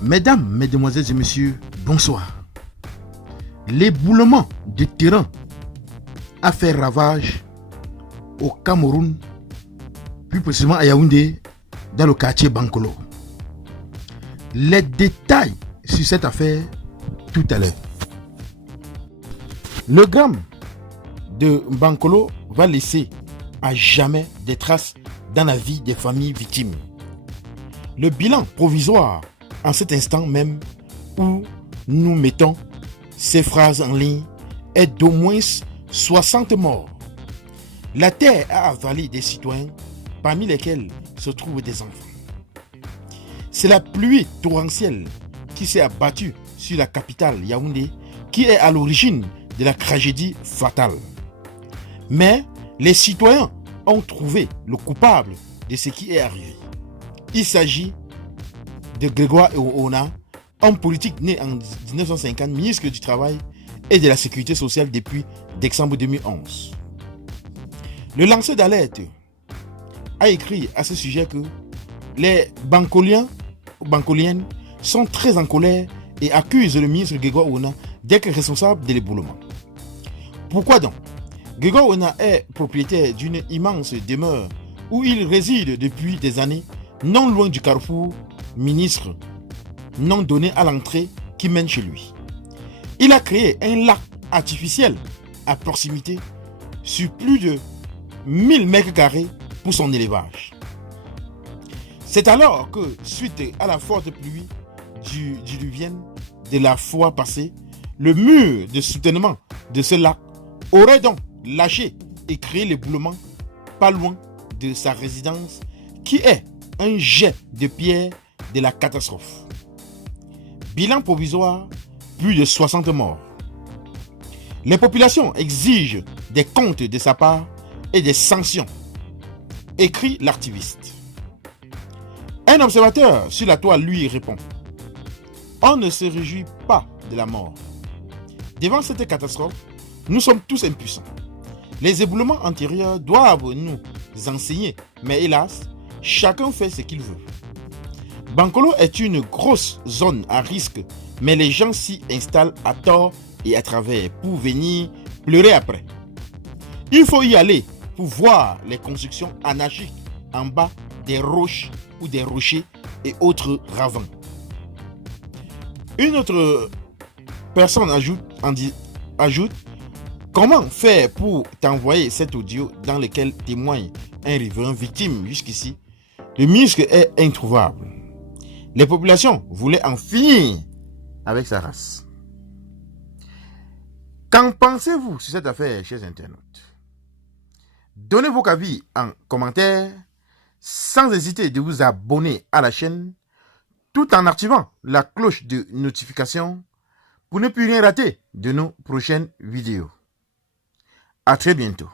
Mesdames, Mesdemoiselles et Messieurs, bonsoir. L'éboulement de terrain a fait ravage au Cameroun, plus précisément à Yaoundé, dans le quartier Bankolo. Les détails sur cette affaire tout à l'heure. Le drame de Bankolo va laisser à jamais des traces dans la vie des familles victimes. Le bilan provisoire en cet instant même où nous mettons ces phrases en ligne est d'au moins 60 morts. La terre a avalé des citoyens, parmi lesquels se trouvent des enfants. C'est la pluie torrentielle qui s'est abattue sur la capitale Yaoundé qui est à l'origine de la tragédie fatale. Mais les citoyens ont trouvé le coupable de ce qui est arrivé. Il s'agit de Grégoire Ouna, homme politique né en 1950, ministre du Travail et de la Sécurité sociale depuis décembre 2011. Le lanceur d'alerte a écrit à ce sujet que les bancoliennes sont très en colère et accusent le ministre Grégoire Ouna d'être responsable de l'éboulement. Pourquoi donc? Grégoire Ouna est propriétaire d'une immense demeure où il réside depuis des années, non loin du carrefour ministre, non donné à l'entrée qui mène chez lui. Il a créé un lac artificiel à proximité sur plus de 1000 mètres carrés pour son élevage. C'est alors que, suite à la forte pluie diluvienne de la fois passée, le mur de soutènement de ce lac aurait donc lâché et créé l'éboulement pas loin de sa résidence qui est un jet de pierre de la catastrophe. Bilan provisoire, plus de 60 morts. Les populations exigent des comptes de sa part et des sanctions, écrit l'activiste. Un observateur sur la toile lui répond: on ne se réjouit pas de la mort. Devant cette catastrophe, nous sommes tous impuissants. Les éboulements antérieurs doivent nous enseigner, mais hélas, chacun fait ce qu'il veut. Bankolo est une grosse zone à risque, mais les gens s'y installent à tort et à travers pour venir pleurer après. Il faut y aller pour voir les constructions anarchiques en bas des roches ou des rochers et autres ravins. Une autre personne ajoute: comment faire pour t'envoyer cet audio dans lequel témoigne un riverain victime jusqu'ici? Le ministre est introuvable. Les populations voulaient en finir avec sa race. Qu'en pensez-vous sur cette affaire, chers internautes? Donnez vos avis en commentaire, sans hésiter de vous abonner à la chaîne, tout en activant la cloche de notification pour ne plus rien rater de nos prochaines vidéos. À très bientôt.